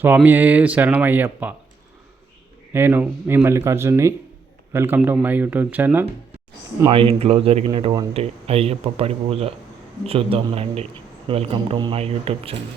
స్వామి శరణమయ్యప్ప. నేను మీ మల్లికార్జున్ని. Welcome to my YouTube channel. మా ఇంట్లో జరిగినటువంటి అయ్యప్ప పడి పూజ చూద్దాం రండి. Welcome to my YouTube channel.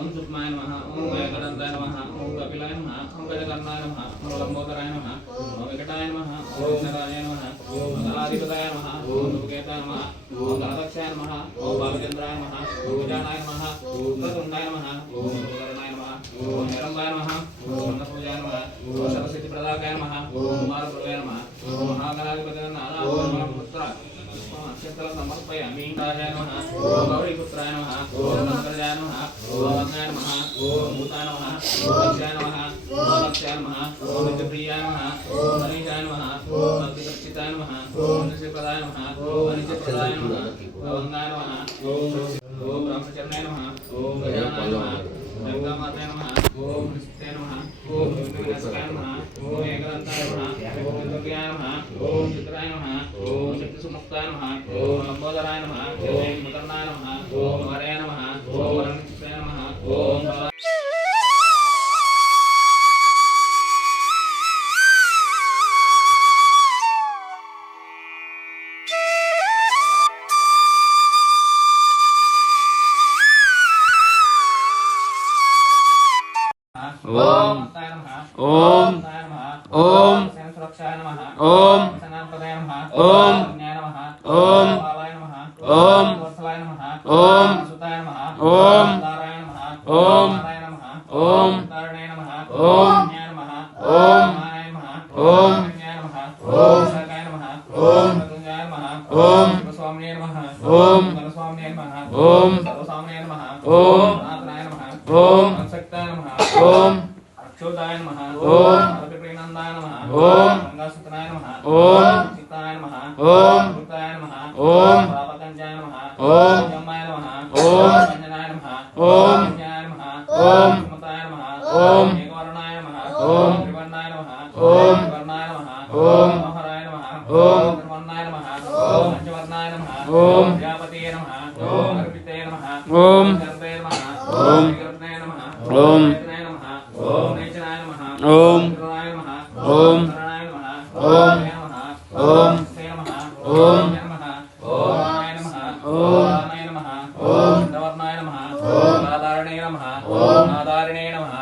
Om सुषमाय नमः ओम गणेशाय नमः ओम कपिलाय नमः ओम गजकर्णाय नमः ओम लंबोदराय नमः ओम वेंकटाय नमः ओम नारायणाय नमः ओम गणाधिपताय नमः ओम धूमकेताय नमः ओम गणदक्षाय नमः ओम बालचंद्राय नमः ओम गजानाय नमः ओम प्रतुंडाय नमः ओम सुदर्णाय नमः ओम हिरण्मयाय नमः ओम अन्नपूजाय नमः ओम सरस्वती प्रदाकाय नमः ओम कुमारप्रभवे नमः ओम महागणाधिपतये नमः ओम पुत्र అక్షంతల సమర్పయామి రాజాయ నమః ఓం గౌరీపుత్రాయ నమః ఓం నందరాయ నమః ఓం అగ్నాయ నమః ఓం భూతాయ నమః ఓం లక్ష్యాయ నమః ఓం లక్ష్యాయ నమః ఓం నిత్యప్రియాయ నమః ఓం మనీషాయ నమః ఓం అగ్నికర్షితాయ నమః ఓం నిత్యప్రదాయ నమః ఓం నమః నమః ఓం ఓం నమః ఓం గజానాయ నమః గంగామాతాయ నమః ఓం నిత్యాయ నమః సనాపదాయ నమః ఓం జ్ఞాన నమః ఓం బాలాయ నమః ఓం వత్సలాయ నమః ఓం సుతాయ నమః ఓం దారాయ నమః ఓం నారాయణ నమః ఓం తారణాయ నమః ఓం జ్ఞాన నమః ఓం మానాయ నమః ఓం జ్ఞాన నమః ఓం శాకాయ నమః ఓం మృత్యుంజయాయ నమః ఓం శివస్వామినే నమః ఓం నరస్వామినే నమః ఓం సర్వస్వామినే నమః ఓం నాథనాయ నమః ఓం సంసక్తాయ నమః ఓం అక్షోదాయ నమః ఓం అల్పప్రీనందాయ నమః ఓం గంగాసుతనాయ నమః ఓం చిత్తాయ నమః ఓం భూతాయ నమః ఓం పాపకంజాయ నమః ఓం జమ్మాయ నమః ఓం అంజనాయ నమః ఓం జ్ఞాయ నమః ఓం సుమతాయ నమః ఓం ఏకవర్ణాయ నమః ఓం త్రివర్ణాయ నమః ఓం వర్ణాయ నమః ఓం మనోహరాయ నమః ఓం త్రివర్ణాయ నమః ఓం పంచవర్ణాయ నమః ఓం ప్రజాపతయే నమః ఓం అర్పితయే నమః ఓం గర్భే నమః ఓం విగ్రహణాయ నమః ఓం నేత్రాయ నమః ఓం నేచనాయ నమః ఓం శరణాయ నమః ఓం శరణాయ నమః ఓం హరే నమః ఓం శ్రీ నమః ఓం జయ నమః ఓం నారాయణ నమః ఓం నారాయణ నమః ఓం ధవర్ణాయ నమః ఓం నాదారణే నమః ఓం నాదారణే నమః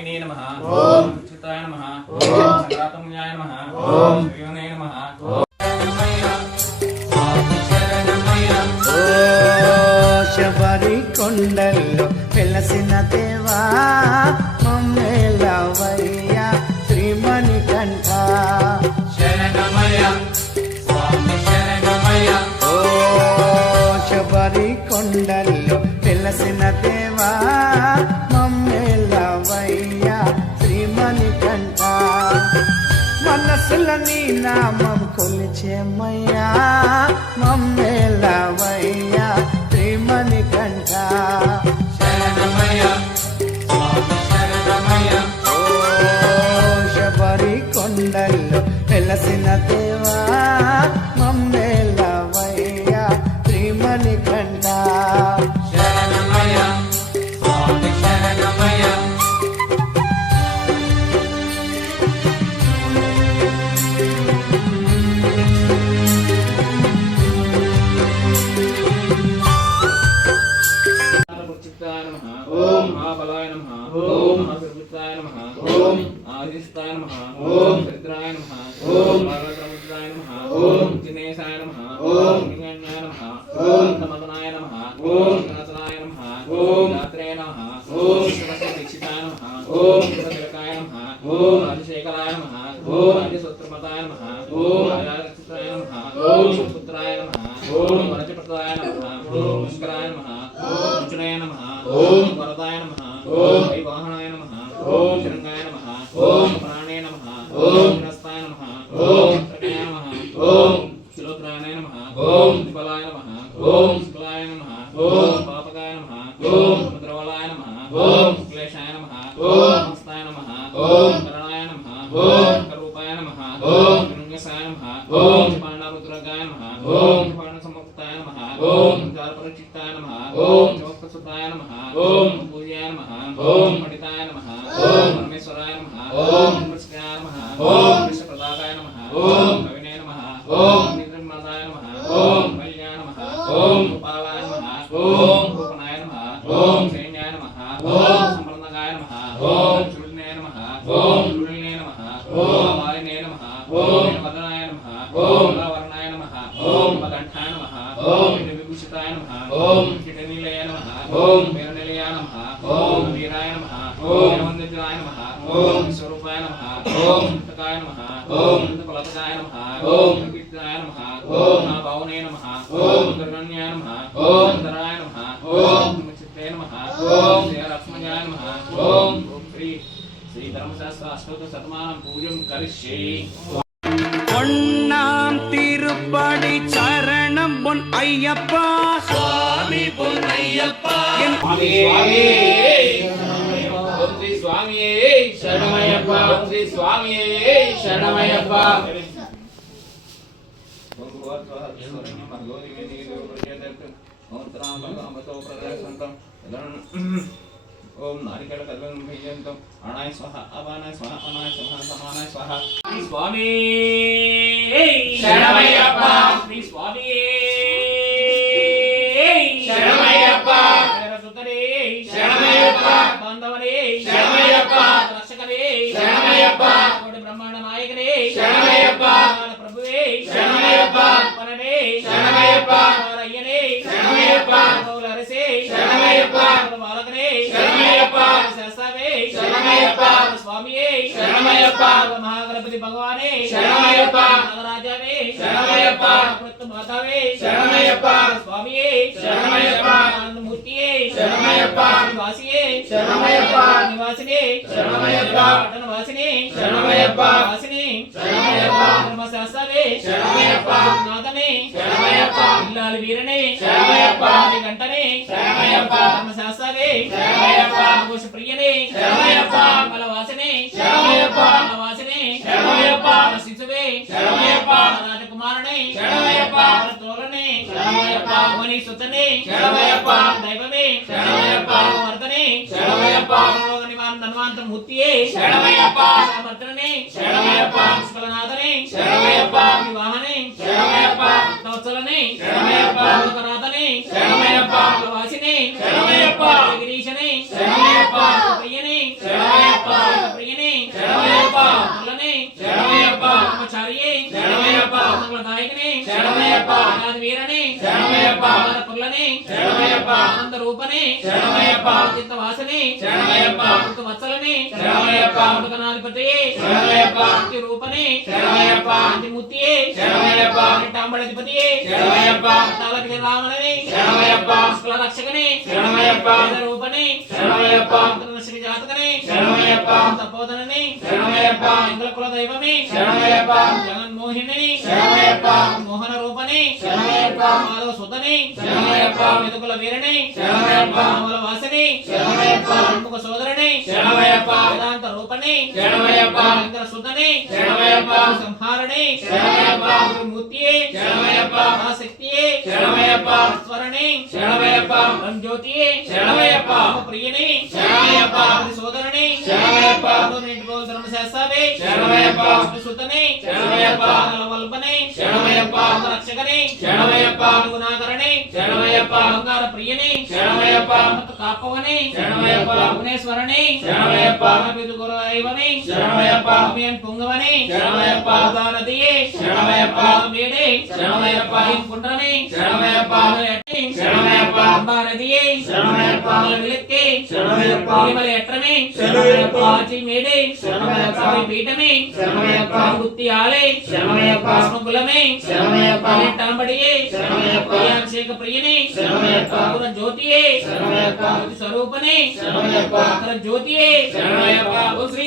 ఓం మహామాయినే నమః ఓం చిత్తాయ నమః ఓం సంగ్రాతమున్యాయ నామం కొలిచేమయ్యా మమ్మేలవయ్యా శ్రీమణి కంట శరణమయ్యా. ఓం ప్రాణాయ నమః ఓం వినస్తాయ నమః ఓం ప్రకటాయ నమః ఓం శిలోత్రాయణాయ నమః ఓం దిబలాయ నమః ఓం శుక్లాయ నమః ఓం పాపకాయ నమః ఓం భద్రవలాయ నమః ఓం క్లేశాయ నమః ఓం హస్తాయ నమః ఓం కరణాయ నమః ఓం కరూపాయ నమః ఓం లింగసాయ నమః ఓం పాండవరుద్రగాయ నమః ఓం పాండ సముక్తాయ నమః ఓం జారపరిచిత్తాయ నమః ఓం జోపసుతాయ నమః ఓం పూజ్యాయ నమః ఓం పండితాయ నమః ఓం పరమేశ్వరాయ నమః ఓం కృష్ణాయ నమః ఓం కృష్ణప్రదాకాయ నమః ఓం కవినే నమః ఓం ధరాయ నమః ఓం చిత్తే నమః ఓం లక్ష్మణాయ నమః ఓం శ్రీ శ్రీ ధర్మశాస్త్ర అష్టోత్తర శతమానం పూజం కరిష్యే பொன்னாம் திருப்படி சரணம் பொன் ஐயப்பா சுவாமி பொன் ஐயப்பா స్వామి ఓం శ్రీ స్వామి శరణమయ్యప్ప ఓం స్వామి శరణమయ్యప్ప ఓం నారికేళ కల్వం భేయంతం అణాయ స్వహ అవానాయ స్వహ అనాయ స్వహ సమానాయ స్వహ శ్రీ స్వామి శరణమయ్యప్ప శరణమయ్యప్ప మాతావే శరణమయ్యప్ప స్వామియే. శరణమయ్యప్ప ఆనందమూర్తియే. శరణమయ్యప్ప నివాసియే. శరణమయ్యప్ప నివాసినే. శరణమయ్యప్ప పట్టణ వాసినే శరణమయ్యప్ప వాసిని శరణమయ్యప్ప ధర్మశాస్త్రవే శరణమయ్యప్ప నాథనే శరణమయ్యప్ప ఇల్లాలి వీరనే. శరణమయ్యప్ప గంటనే. శరణమయ్యప్ప ధర్మశాస్త్రవే శరణమయ్యప్ప కోశ ప్రియనే శరణమయ్యప్ప బలవాసనే. శరణమయ్యప్ప బలవాసనే. శరణమయ్యప్ప శిశువే శరణమయ్యప్ప రాజకుమారునే శరణమయ్యప్ప తోలనే శరణమయ్యప్ప మణి సుతనే శరణమయ్యప్ప దైవమే. రోగ నివారణ ధన్వంత మూర్తియే శరణమయ్యప్ప సమర్థనే శరణమయ్యప్ప పుష్కలనాథనే శరణమయ్యప్ప వివాహనే శరణమయ్యప్ప తవత్సలనే శరణమయ్యప్ప లోకనాథనే శరణమయ్యప్ప వాసినే శరణమయ్యప్ప గిరీశనే శరణమయ్యప్ప ప్రియనే శరణమయ్యప్ప ప్రియనే శరణమయ్యప్ప పుల్లనే శరణమయ్యప్ప బ్రహ్మచారియే. శరణమయ్యప్ప నాయకనే. శరణమయ్యప్ప ఆది వీరనే. శరణమయ్యప్ప పుల్లనే శరణమయ్యప్ప ఆనంద రూపనే శరణమయ్యప్ప శరణమయ్యప్ప వత్సలనే శరణమయ్యప్ప శరణమయ్యప్ప రూపనే శరణమయ్యప్ప అంతిమూర్తియే శరణమయ్యప్ప టాంబడధిపతియే శరణమయ్యప్ప తాలకి రామననే శరణమయ్యప్ప శుక్ల రక్షకనే శరణమయ్యప్ప రూపనే శరణమయ్యప్ప శ్రీ జాతకనే. శరణమయ్యప్ప తపోదననే శరణమయ్యప్ప ఇంద్ర కుల దైవమే. శరణమయ్యప్ప జగన్మోహిని శరణమయ్యప్ప మోహన రూపనే. శరణమయ్యప్ప మాధవ సుతనే. శరణమయ్యప్ప మెదుకుల వీరనే. శరణమయ్యప్ప అమల వాసనే. శరణమయ్యప్ప సోదరనే. శరణమయ్యప్ప వేదాంత రూపనే. శరణమయ్యప్ప ఇంద్ర సుతనే శరణమయ్యప్ప సంహారణే శరణమయ్యప్ప మూర్తియే శరణమయ్యప్ప శక్తియే శరణమయ్యప్ప. స్వరణే శరణమయ్యప్ప. జ్యోతియే శరణమయ్యప్ప. ప్రియనే శరణమయ్యప్ప. సోదరనే శరణమయ్యప్ప. ధర్మశాస్త్రవే శరణమయ్యప్ప. సుతనే శరణమయ్యప్ప. వల్పనే శరణమయ్యప్ప. రక్షకనే శరణమయ్యప్ప. గుణాకరణే శరణమయ్యప్ప. బంగార ప్రియనే శరణమయ్యప్ప. కాపవనే శరణమయ్యప్ప. భువనేశ్వరనే. శరణమయ్యప్ప. గురువైవమే శరణమయ్యప్ప. అభియన్ పొంగవనే. శరణమయ్యప్ప. నదియే శరణమయ్యప్ప. మేడే శరణమయ్యప్ప. కుండ్రనే శరణమయ్యప్ప శరణమయ్యప్ప అంబా నదియే శరణమయ్యప్ప విలక్కే శరణమయ్యప్ప. ఇలిమల ఎట్రమే శరణమయ్యప్ప. ఆచి మేడే శరణమయ్యప్ప. స్వామి పీఠమే శరణమయ్యప్ప. గుత్తి ఆలే శరణమయ్యప్ప. కులమే శరణమయ్యప్ప. తలంబడియే శరణమయ్యప్ప. అభిషేక ప్రియనే శరణమయ్యప్ప. అఖిల జ్యోతియే శరణమయ్యప్ప. జ్యోతి స్వరూపనే శరణమయ్యప్ప. అఖిల జ్యోతియే శరణమయ్యప్ప. ఓ శ్రీ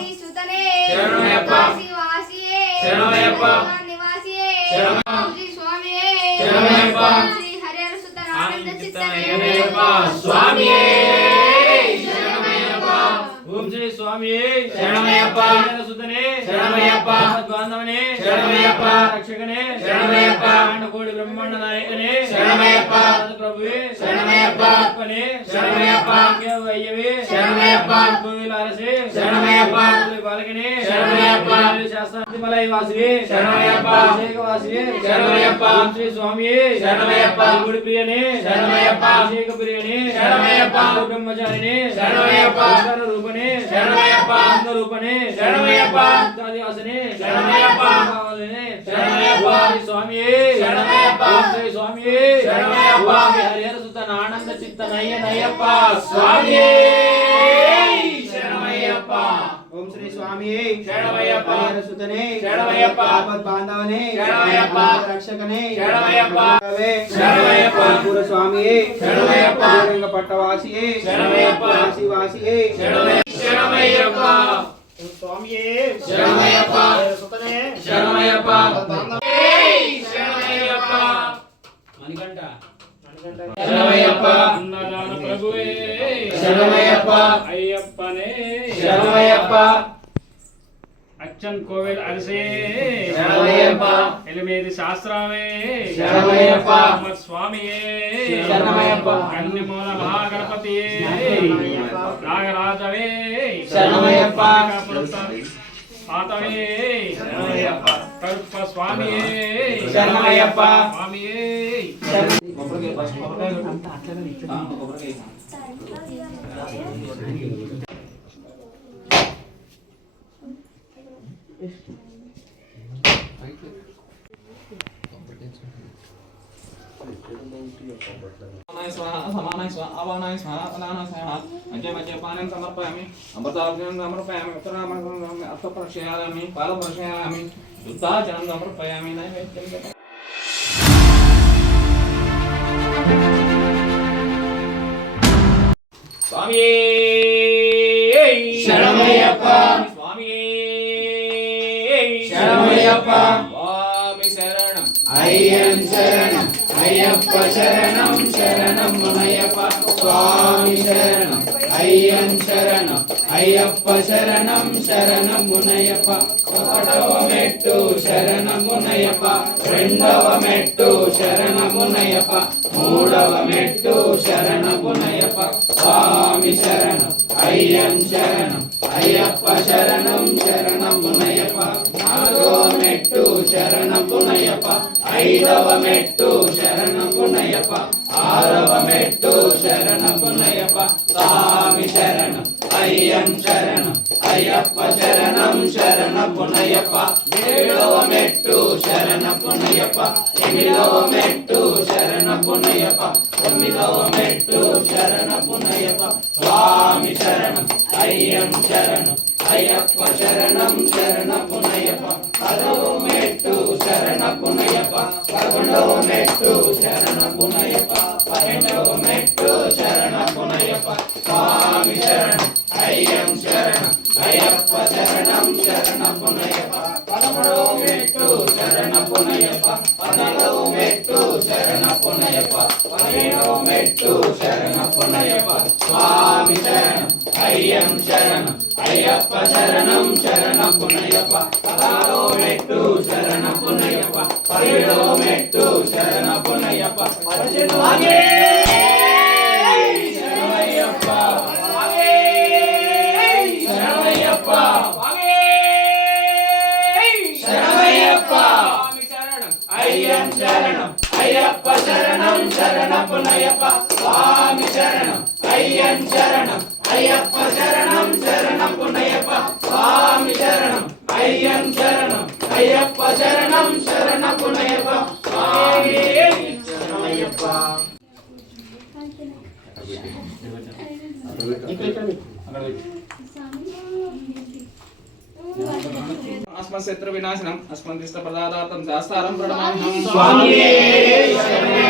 నాయకనే శరణమయ్యప్ప. ప్రభువే శరణమయ్యప్ప. అప్పనే స్వామి స్వామి స్వామి హరిహర సుత ఆనంద చిత్త నయ్యనయ్యప్ప స్వామియే. శరణమయ్యప్ప. ఓం శ్రీ స్వామి సుతనే. ఆపద్ బాంధవనే. రక్షకనే. పూర. కాశీ వాసియే శరణమయ్య- శరణమయ్యప్ప. స్వామియే. సుతనే శరణమయ్యప్ప. ఏయ్ శరణమయ్యప్ప. శరణమయ్యప్ప. అన్నదాన ప్రభువే శరణమయ్యప్ప. అయ్యప్పనే శరణమయ్యప్ప. అచ్చన్ కోవెల్ అరిసే శరణమయ్యప్ప. ఎలిమేది శాస్త్రమే శరణమయ్యప్ప. స్వామియే మహాగణపతియే నాగరాజవే శరణమయ్యప్ప. పాతవే శరణమయ్యప్ప. కరుప్ప స్వామియే శరణమయ్యప్ప. స్వామియే కొబ్బరికాయ ఫస్ట్ కొబ్బరికాయ కొట్టు. ఆ, కొబ్బరికాయ. సమానాయ స్వాహ, సమానాయ స్వాహ, అవానాయ స్వాహ, అపదానాయ స్వాహ. మధ్య మధ్య పానం సమర్పయామి అమృతాగ్నం సమర్పయామి ఉత్తరామృతం అర్థప్రక్షయామి పాదప్రక్షయామి శుద్ధాచనం సమర్పయామి నైవేద్యం శరణమయ్యప్ప. శరణమయ్యప్ప. స్వామి శరణం. అయ్యం శరణం. అయ్యప్ప శరణం. శరణం మునయ్యప్ప స్వామి శరణం. అయ్యం శరణం. అయ్యప్ప శరణం. శరణం మునయ్యప్ప. ఒకటవ మెట్టు శరణమునయ్యప్ప రెండవ మెట్టు శరణమునయ్యప్ప మూడవ మెట్టు శరణమునయ్యప్ప స్వామి శరణం అయ్యం శరణం అయ్యప్ప శరణం శరణమునయ్యప్ప నాలుగో మెట్టు శరణపునయ్యప్ప ఐదవ మెట్టు శరణపునయ్యప్ప ఆరవ మెట్టు శరణపునయ్యప్ప స్వామి శరణం అయ్యం శరణం అయ్యప్ప శరణం శరణపునయ్యప్ప ఏడవ మెట్టు శరణపునయ్యప్ప ఎనిమిదవ మెట్టు శరణపునయ్యప్ప తొమ్మిదవ మెట్టు శరణపునయ్యప్ప పదిహేడవ మెట్టు శరణపునయ్యప్ప స్వామి శరణం అయ్యం శరణం అయ్యప్ప శరణం శరణపునయ్యప్ప పదహారవ మెట్టు శరణపునయ్యప్ప పదిహేడవ మెట్టు శరణపునయ్యప్ప పద్దెనిమిదవ శరణమయ్యప్ప శరణపునయ్యప్ప స్వామి శరణం. అయ్యన్ శరణం. అయ్యప్ప శరణం. శరణపునయ్యప్ప స్వామి శరణం. అయ్యన్ శరణం. అయ్యప్ప శరణం. శరణపునయ్యప్ప స్వామి శరణయ్యప్ప ఇక్కడ ఆత్మక్షేత్ర వినాశనం అస్మందిష్ట ప్రదాదాతం దాస్తారం ప్రణమాహం స్వామియే శరణే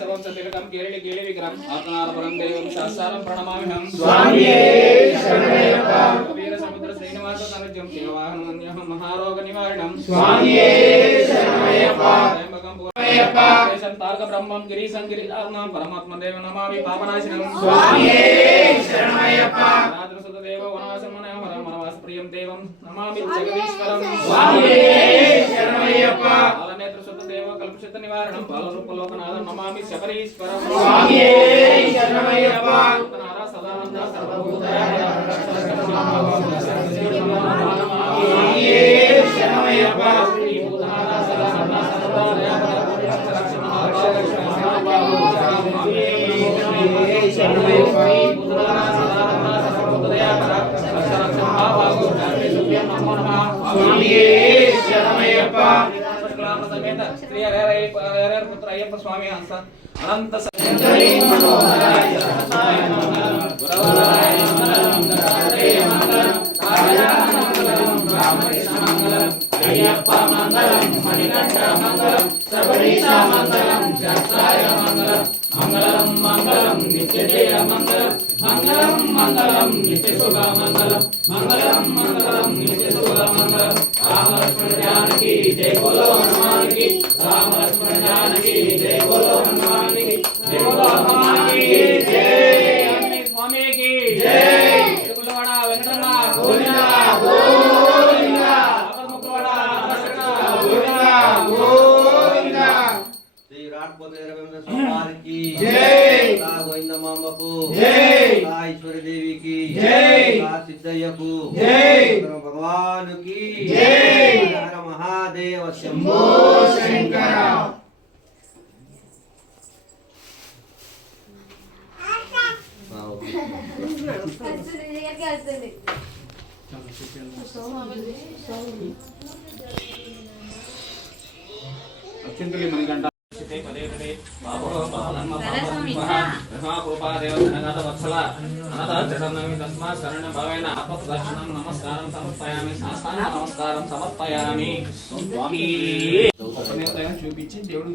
సర్వం సతిలకం కేరళి కేళి విగ్రహం ఆత్మనార పరం దేవం శాస్త్రం ప్రణమామిహం స్వామియే శరణే వీర సముద్ర శ్రీనివాస సమిజ్యం దేవాహనం అన్యహ మహారోగ నివారణం. స్వామియే శరణే బ్రహ్మం గిరి సంగిరి పరమాత్మ దేవ నమామి పాపనాశనం. స్వామియే శరణయ్యప్ప రాత్రి సుతదేవ వనాశమనహర ప్రియం దేవం నమామి జగదీశ్వరం. బాలనేత్ర శుద్ధ దేవ కల్పశత నివారణం బాలరూపలోకనాథం నమామి శబరీశ్వరం సదానంద సర్వభూత సదానంద సర్వభూత స్వామియే శరణమయ్యప్ప సమేత శ్రీ పుత్ర అయ్యప్ప స్వామి హంస అనంత అయ్యప్ప మంగళం మణికంఠ మంగళం సబరీశ మంగళం శాస్త్రాయ మంగళం మంగళం మంగళం నిత్యజయ మంగళం మంగళం మంగళం నిత్య శుభ మంగళం మంగళం మంగళం నిత్య శుభ మంగళం హర మహాదేవ శంభో శంకర! అత్యంతులి మణికంఠ. పదే పదే బాబో బాలమ్మ కృపా దేవ ధనగత వత్సల. అనద తస్మా శరణ భవేన ఆపత్ నమస్కారం సమర్పయామి సాష్టాంగ నమస్కారం సమర్పయామి. స్వామి. చూపించి దేవుడు